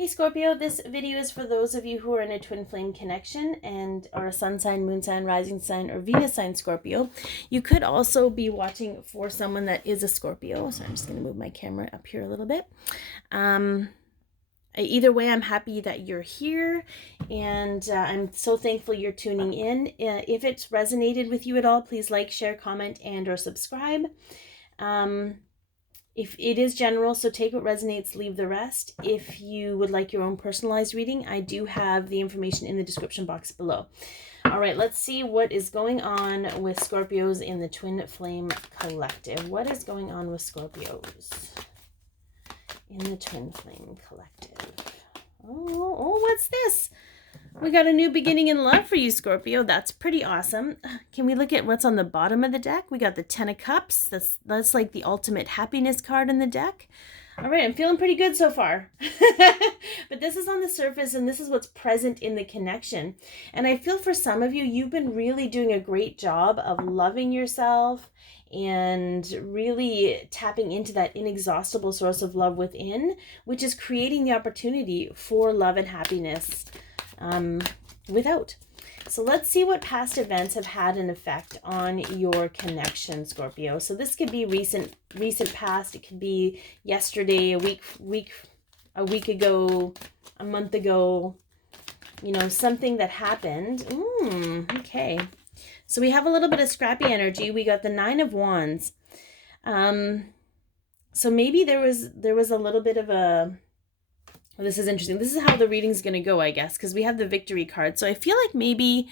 Hey Scorpio, this video is for those of you who are in a twin flame connection and are a sun sign, moon sign, rising sign, or Venus sign Scorpio. You could also be watching for someone that is a Scorpio. So I'm just going to move my camera up here a little bit. Either way, I'm happy that you're here, and I'm so thankful you're tuning in. If it's resonated with you at all, please like, share, comment, and or subscribe. If it is general, so take what resonates, leave the rest. If you would like your own personalized reading, I do have the information in the description box below. All right, let's see what is going on with Scorpios in the Twin Flame Collective. What is going on with Scorpios in the Twin Flame Collective? Oh, what's this? We got a new beginning in love for you, Scorpio. That's pretty awesome. Can we look at what's on the bottom of the deck? We got the Ten of Cups. That's like the ultimate happiness card in the deck. All right, I'm feeling pretty good so far. But this is on the surface, and this is what's present in the connection. And I feel for some of you, you've been really doing a great job of loving yourself and really tapping into that inexhaustible source of love within, which is creating the opportunity for love and happiness without. So let's see what past events have had an effect on your connection, Scorpio. So this could be recent past. It could be yesterday, a week ago, a month ago, you know, something that happened. Okay. So we have a little bit of scrappy energy. We got the Nine of Wands. So maybe there was a little bit of a, well, this is interesting. This is how the reading's going to go, I guess, because we have the victory card. So I feel like maybe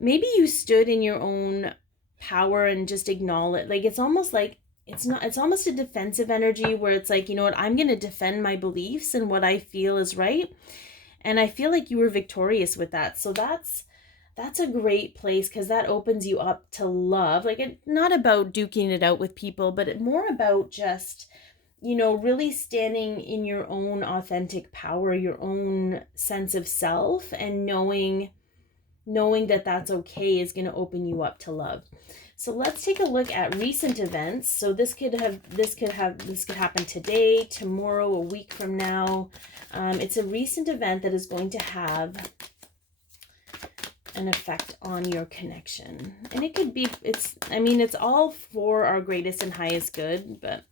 you stood in your own power and just acknowledge, like, it's almost like, it's almost a defensive energy where it's like, you know what, I'm going to defend my beliefs and what I feel is right. And I feel like you were victorious with that. So that's a great place, because that opens you up to love. Like, it's not about duking it out with people, but more about just, you know, really standing in your own authentic power, your own sense of self, and knowing that that's okay is going to open you up to love. So let's take a look at recent events. So this could happen today, tomorrow, a week from now. It's a recent event that is going to have an effect on your connection. And it could be, it's all for our greatest and highest good, but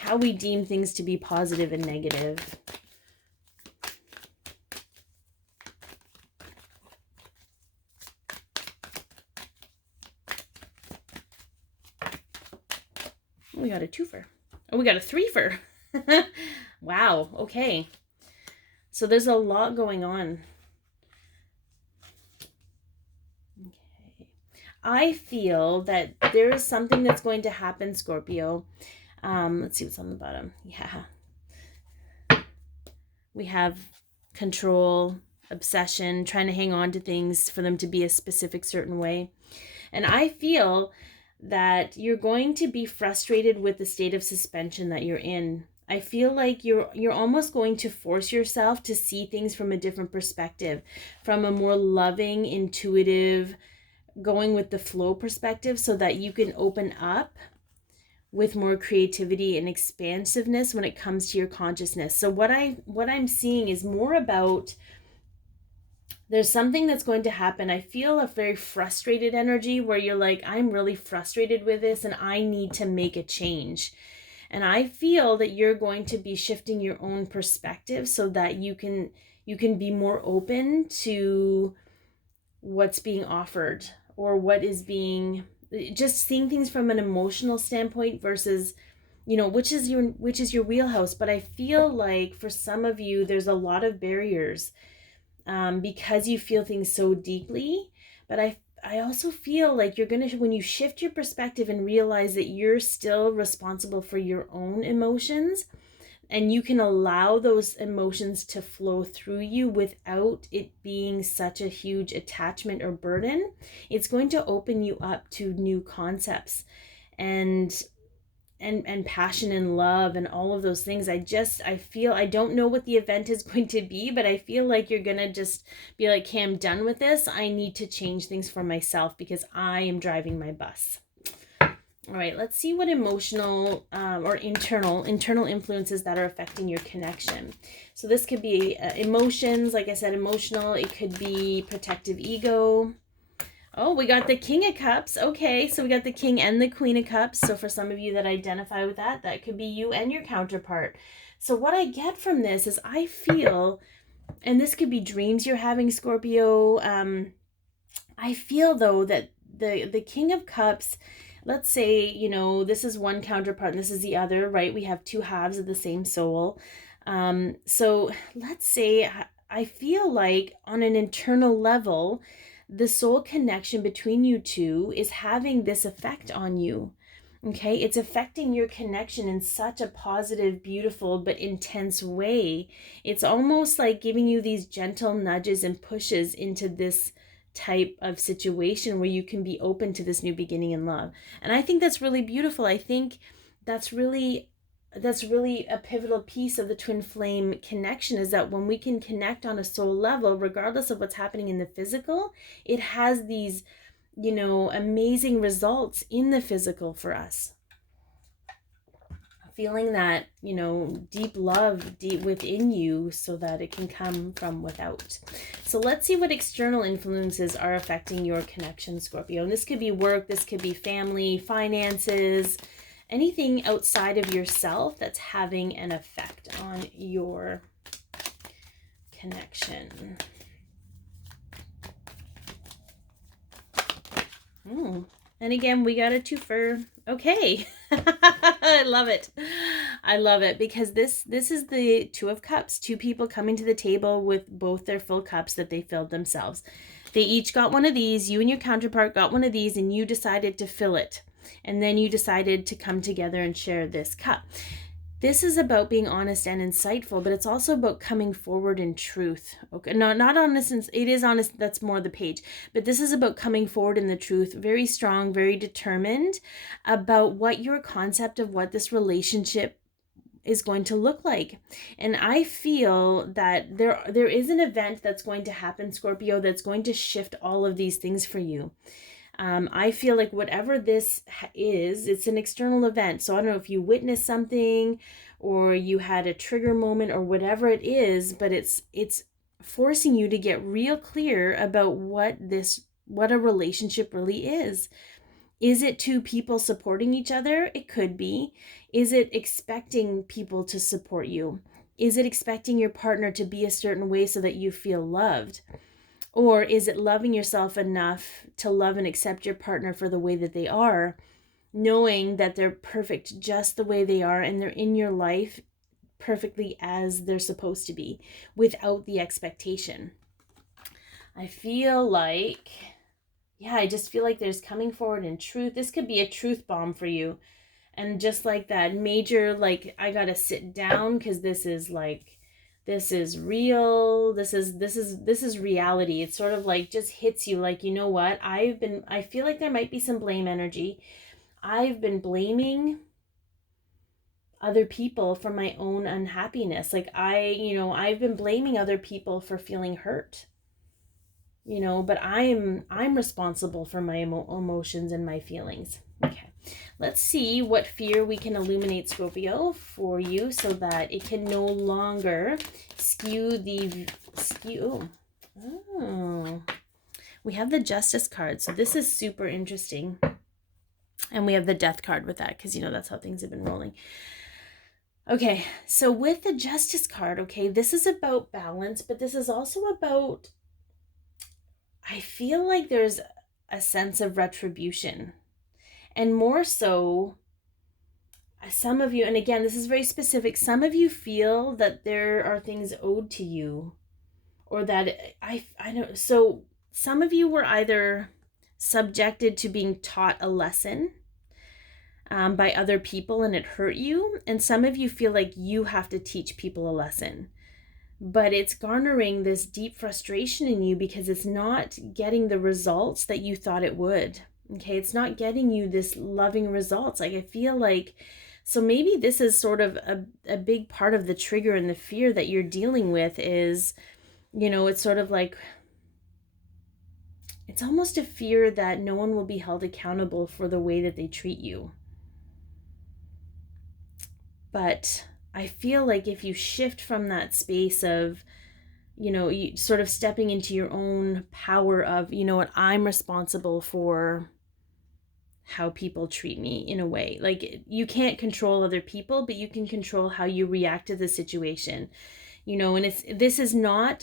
how we deem things to be positive and negative. We got a twofer. Oh, we got a threefer. Wow. Okay. So there's a lot going on. Okay. I feel that there is something that's going to happen, Scorpio. Let's see what's on the bottom. Yeah. We have control, obsession, trying to hang on to things for them to be a specific certain way. And I feel that you're going to be frustrated with the state of suspension that you're in. I feel like you're almost going to force yourself to see things from a different perspective, from a more loving, intuitive, going with the flow perspective, so that you can open up with more creativity and expansiveness when it comes to your consciousness. So what I'm seeing is more about, there's something that's going to happen. I feel a very frustrated energy where you're like, I'm really frustrated with this and I need to make a change. And I feel that you're going to be shifting your own perspective so that you can be more open to what's being offered, or what is being, just seeing things from an emotional standpoint versus, you know, which is your wheelhouse. But I feel like for some of you, there's a lot of barriers because you feel things so deeply. But I also feel like you're going to, when you shift your perspective and realize that you're still responsible for your own emotions, and you can allow those emotions to flow through you without it being such a huge attachment or burden, it's going to open you up to new concepts and passion and love and all of those things. I feel, I don't know what the event is going to be, but I feel like you're going to just be like, okay, I'm done with this. I need to change things for myself because I am driving my bus. All right, let's see what emotional or internal influences that are affecting your connection. So this could be emotions, like I said, emotional. It could be protective ego. Oh, we got the King of Cups. Okay, so we got the King and the Queen of Cups. So for some of you that identify with that, that could be you and your counterpart. So what I get from this is I feel, and this could be dreams you're having, Scorpio. I feel though that the King of Cups, let's say, you know, this is one counterpart and this is the other, right? We have two halves of the same soul. So let's say I feel like on an internal level, the soul connection between you two is having this effect on you. Okay, it's affecting your connection in such a positive, beautiful, but intense way. It's almost like giving you these gentle nudges and pushes into this type of situation where you can be open to this new beginning in love. And I think that's really beautiful. I think that's really a pivotal piece of the twin flame connection, is that when we can connect on a soul level, regardless of what's happening in the physical, it has these, you know, amazing results in the physical for us. Feeling that, you know, deep love deep within you so that it can come from without. So let's see what external influences are affecting your connection, Scorpio. And this could be work, this could be family, finances, anything outside of yourself that's having an effect on your connection. And again, we got a twofer. Okay. I love it. I love it because this is the Two of Cups. Two people coming to the table with both their full cups that they filled themselves. They each got one of these. You and your counterpart got one of these and you decided to fill it. And then you decided to come together and share this cup. This is about being honest and insightful, but it's also about coming forward in truth. Okay, not honest, it is honest, that's more the page. But this is about coming forward in the truth, very strong, very determined about what your concept of what this relationship is going to look like. And I feel that there is an event that's going to happen, Scorpio, that's going to shift all of these things for you. I feel like whatever this is, it's an external event. So I don't know if you witnessed something or you had a trigger moment or whatever it is, but it's forcing you to get real clear about what a relationship really is. Is it two people supporting each other? It could be. Is it expecting people to support you? Is it expecting your partner to be a certain way so that you feel loved? Or is it loving yourself enough to love and accept your partner for the way that they are, knowing that they're perfect just the way they are and they're in your life perfectly as they're supposed to be without the expectation? I feel like, yeah, I just feel like there's coming forward in truth. This could be a truth bomb for you. And just like that major, like, I gotta sit down because this is real. This is reality. It's sort of like just hits you like, you know what? I feel like there might be some blame energy. I've been blaming other people for my own unhappiness. Like I've been blaming other people for feeling hurt. But I'm responsible for my emotions and my feelings. Okay. Let's see what fear we can illuminate, Scorpio, for you so that it can no longer skew. Oh, we have the Justice card. So this is super interesting. And we have the Death card with that because, that's how things have been rolling. Okay, so with the Justice card, okay, this is about balance, but this is also about, I feel like there's a sense of retribution. And more so, some of you, and again, this is very specific, some of you feel that there are things owed to you, or that I don't, so some of you were either subjected to being taught a lesson by other people and it hurt you, and some of you feel like you have to teach people a lesson. But it's garnering this deep frustration in you because it's not getting the results that you thought it would. Okay, it's not getting you this loving results. Like, I feel like, so maybe this is sort of a big part of the trigger and the fear that you're dealing with is, it's sort of like, it's almost a fear that no one will be held accountable for the way that they treat you. But I feel like if you shift from that space of, you sort of stepping into your own power of, you know what, I'm responsible for how people treat me in a way. Like, you can't control other people, but you can control how you react to the situation. And this is not,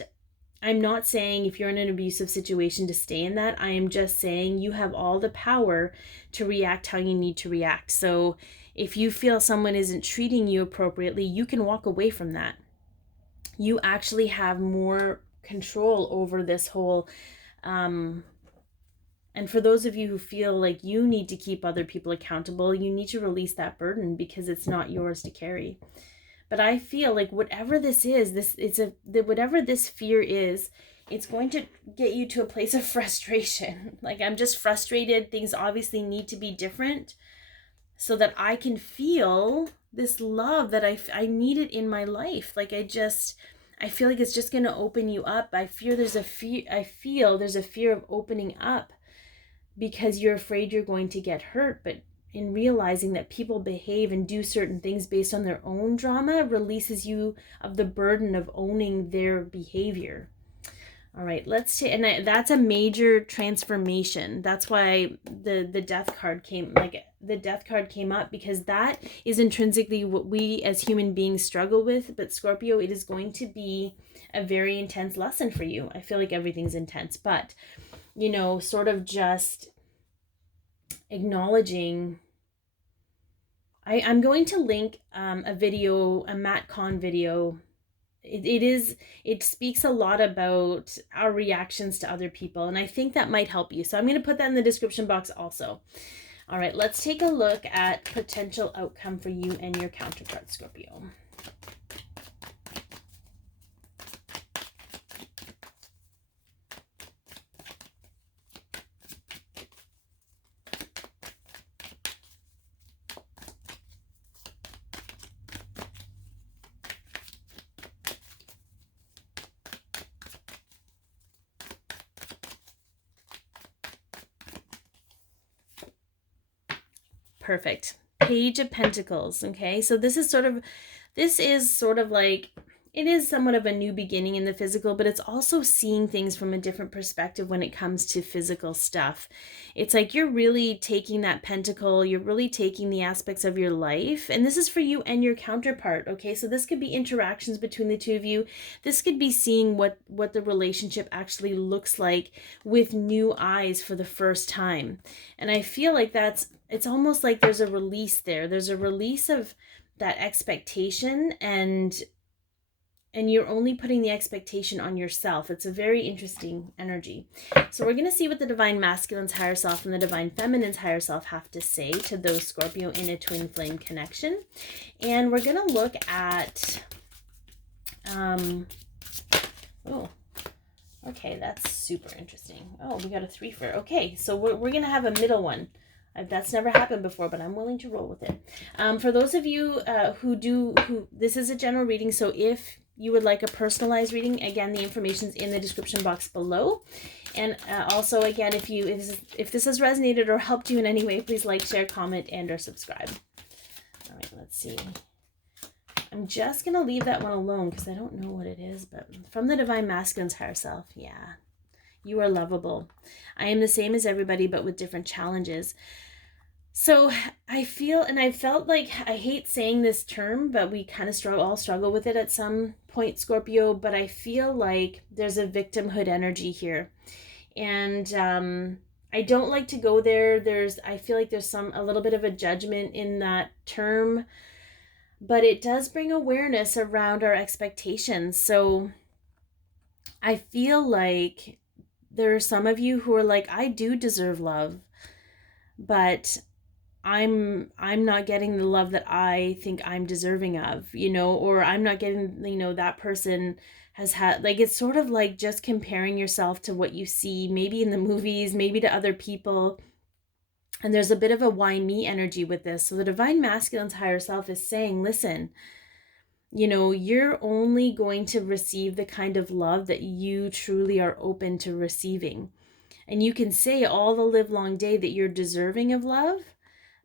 I'm not saying if you're in an abusive situation to stay in that. I am just saying you have all the power to react how you need to react. So if you feel someone isn't treating you appropriately, you can walk away from that. You actually have more control over this whole, and for those of you who feel like you need to keep other people accountable, you need to release that burden because it's not yours to carry. But I feel like whatever this is, whatever this fear is, it's going to get you to a place of frustration. Like, I'm just frustrated. Things obviously need to be different so that I can feel this love that I need it in my life. Like, I feel like it's just going to open you up. I feel there's a fear of opening up because you're afraid you're going to get hurt. But in realizing that people behave and do certain things based on their own drama releases you of the burden of owning their behavior. All right, that's a major transformation. That's why the death card came, up, because that is intrinsically what we as human beings struggle with. But Scorpio, it is going to be a very intense lesson for you. I feel like everything's intense, but sort of just acknowledging. I'm going to link a video, a Matt Kahn video. It speaks a lot about our reactions to other people, and I think that might help you. So I'm going to put that in the description box also. All right, let's take a look at potential outcome for you and your counterpart, Scorpio. Perfect. Page of Pentacles. Okay, so this is sort of like, it is somewhat of a new beginning in the physical, but it's also seeing things from a different perspective when it comes to physical stuff. It's like you're really taking that pentacle, you're really taking the aspects of your life, and this is for you and your counterpart. Okay, so this could be interactions between the two of you. This could be seeing what the relationship actually looks like with new eyes for the first time. And I feel like it's almost like there's a release there. There's a release of that expectation, and you're only putting the expectation on yourself. It's a very interesting energy. So we're going to see what the Divine Masculine's higher self and the Divine Feminine's higher self have to say to those Scorpio in a twin flame connection. And we're going to look at, oh, okay, that's super interesting. Oh, we got a 3-fer. Okay, so we're going to have a middle one. That's never happened before, but I'm willing to roll with it. For those of you who this is a general reading, so if you would like a personalized reading, again, the information's in the description box below. And also, again, if this has resonated or helped you in any way, please like, share, comment, and or subscribe. All right, let's see. I'm just going to leave that one alone because I don't know what it is, but from the Divine Masculine's higher self, yeah. You are lovable. I am the same as everybody, but with different challenges. So I feel, and I felt like, I hate saying this term, but we kind of all struggle with it at some point, Scorpio, but I feel like there's a victimhood energy here. And I don't like to go there. I feel like there's a little bit of a judgment in that term, but it does bring awareness around our expectations. So I feel like there are some of you who are like, I do deserve love, but I'm not getting the love that I think I'm deserving of, or I'm not getting, that person has had, like, it's sort of like just comparing yourself to what you see, maybe in the movies, maybe to other people. And there's a bit of a why me energy with this. So the Divine Masculine's higher self is saying, listen, you're only going to receive the kind of love that you truly are open to receiving. And you can say all the live long day that you're deserving of love,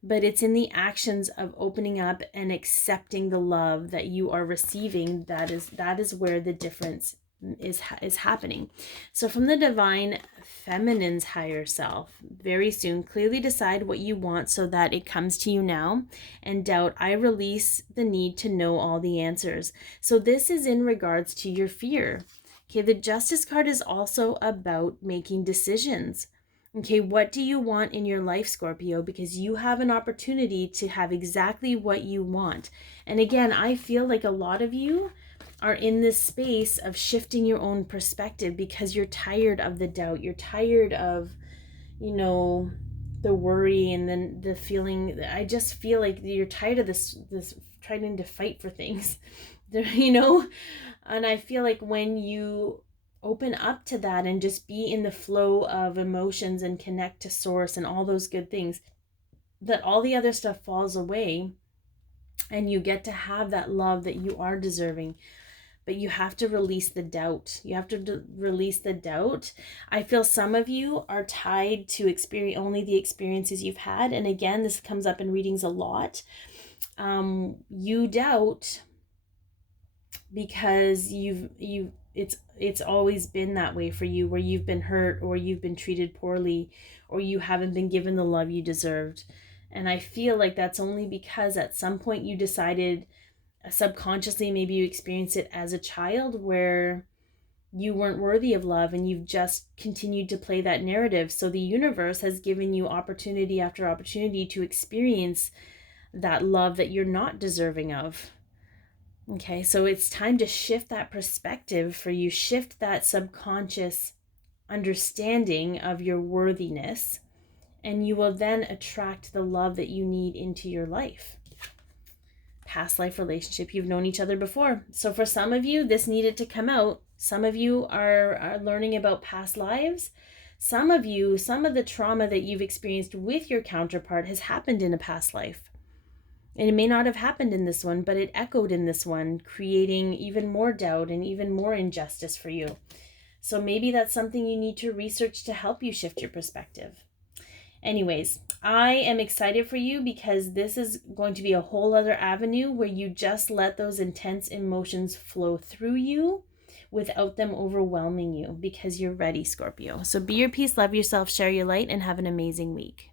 but it's in the actions of opening up and accepting the love that you are receiving. That is where the difference is happening. So from the divine feminine's higher self, very soon, clearly decide what you want so that it comes to you now. And doubt, I release the need to know all the answers. So this is in regards to your fear. Okay, the Justice card is also about making decisions. Okay, what do you want in your life, Scorpio? Because you have an opportunity to have exactly what you want. And again, I feel like a lot of you are in this space of shifting your own perspective because you're tired of the doubt. You're tired of, the worry and then the feeling. I just feel like you're tired of this trying to fight for things, and I feel like when you open up to that and just be in the flow of emotions and connect to source and all those good things, that all the other stuff falls away and you get to have that love that you are deserving. But you have to release the doubt. You have to release the doubt. I feel some of you are tied to experience only the experiences you've had. And again, this comes up in readings a lot. You doubt because it's always been that way for you, where you've been hurt or you've been treated poorly or you haven't been given the love you deserved. And I feel like that's only because at some point you decided, subconsciously, maybe you experienced it as a child where you weren't worthy of love and you've just continued to play that narrative. So the universe has given you opportunity after opportunity to experience that love that you're not deserving of. Okay, so it's time to shift that perspective for you, shift that subconscious understanding of your worthiness, and you will then attract the love that you need into your life. Past life relationship, you've known each other before. So for some of you, this needed to come out. Some of you are learning about past lives. Some of you, some of the trauma that you've experienced with your counterpart has happened in a past life. And it may not have happened in this one, but it echoed in this one, creating even more doubt and even more injustice for you. So maybe that's something you need to research to help you shift your perspective. Anyways, I am excited for you because this is going to be a whole other avenue where you just let those intense emotions flow through you without them overwhelming you, because you're ready, Scorpio. So be your peace, love yourself, share your light, and have an amazing week.